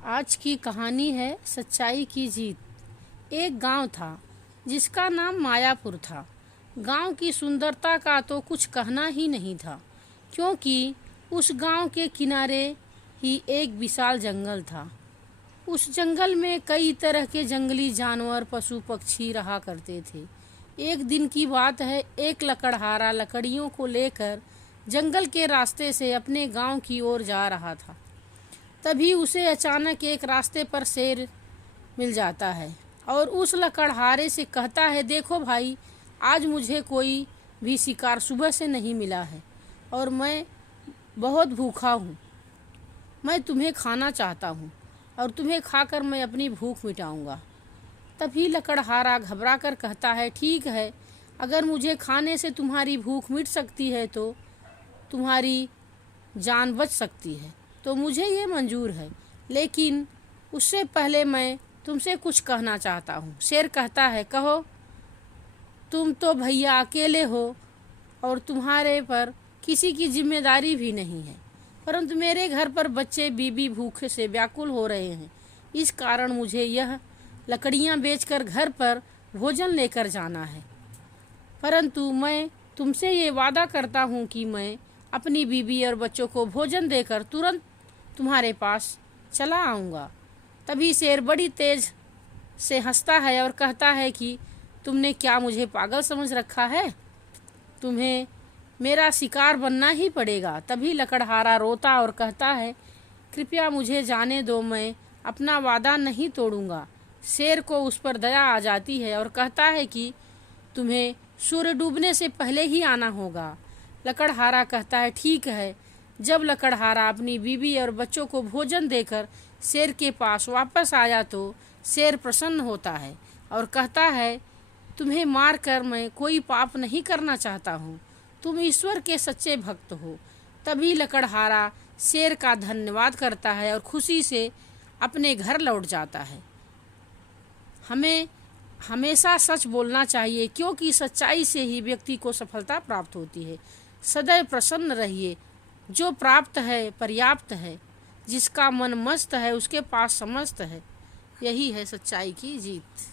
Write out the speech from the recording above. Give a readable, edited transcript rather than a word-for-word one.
आज की कहानी है सच्चाई की जीत। एक गांव था जिसका नाम मायापुर था। गांव की सुंदरता का तो कुछ कहना ही नहीं था, क्योंकि उस गांव के किनारे ही एक विशाल जंगल था। उस जंगल में कई तरह के जंगली जानवर, पशु पक्षी रहा करते थे। एक दिन की बात है, एक लकड़हारा लकड़ियों को लेकर जंगल के रास्ते से अपने गांव की ओर जा रहा था। तभी उसे अचानक एक रास्ते पर शेर मिल जाता है और उस लकड़हारे से कहता है, देखो भाई, आज मुझे कोई भी शिकार सुबह से नहीं मिला है और मैं बहुत भूखा हूँ। मैं तुम्हें खाना चाहता हूँ और तुम्हें खाकर मैं अपनी भूख मिटाऊंगा। तभी लकड़हारा घबरा कर कहता है, ठीक है, अगर मुझे खाने से तुम्हारी भूख मिट सकती है तो तुम्हारी जान बच सकती है, तो मुझे ये मंजूर है। लेकिन उससे पहले मैं तुमसे कुछ कहना चाहता हूँ। शेर कहता है, कहो। तुम तो भैया अकेले हो और तुम्हारे पर किसी की जिम्मेदारी भी नहीं है, परंतु मेरे घर पर बच्चे बीबी भूखे से व्याकुल हो रहे हैं। इस कारण मुझे यह लकड़ियाँ बेचकर घर पर भोजन लेकर जाना है। परंतु मैं तुमसे ये वादा करता हूँ कि मैं अपनी बीबी और बच्चों को भोजन देकर तुरंत तुम्हारे पास चला आऊँगा। तभी शेर बड़ी तेज से हंसता है और कहता है कि तुमने क्या मुझे पागल समझ रखा है? तुम्हें मेरा शिकार बनना ही पड़ेगा। तभी लकड़हारा रोता और कहता है, कृपया मुझे जाने दो, मैं अपना वादा नहीं तोड़ूंगा। शेर को उस पर दया आ जाती है और कहता है कि तुम्हें सूर्य डूबने से पहले ही आना होगा। लकड़हारा कहता है, ठीक है। जब लकड़हारा अपनी बीवी और बच्चों को भोजन देकर शेर के पास वापस आया तो शेर प्रसन्न होता है और कहता है, तुम्हें मारकर मैं कोई पाप नहीं करना चाहता हूँ। तुम ईश्वर के सच्चे भक्त हो। तभी लकड़हारा शेर का धन्यवाद करता है और खुशी से अपने घर लौट जाता है। हमें हमेशा सच बोलना चाहिए, क्योंकि सच्चाई से ही व्यक्ति को सफलता प्राप्त होती है। सदैव प्रसन्न रहिए। जो प्राप्त है पर्याप्त है, जिसका मन मस्त है उसके पास समस्त है। यही है सच्चाई की जीत।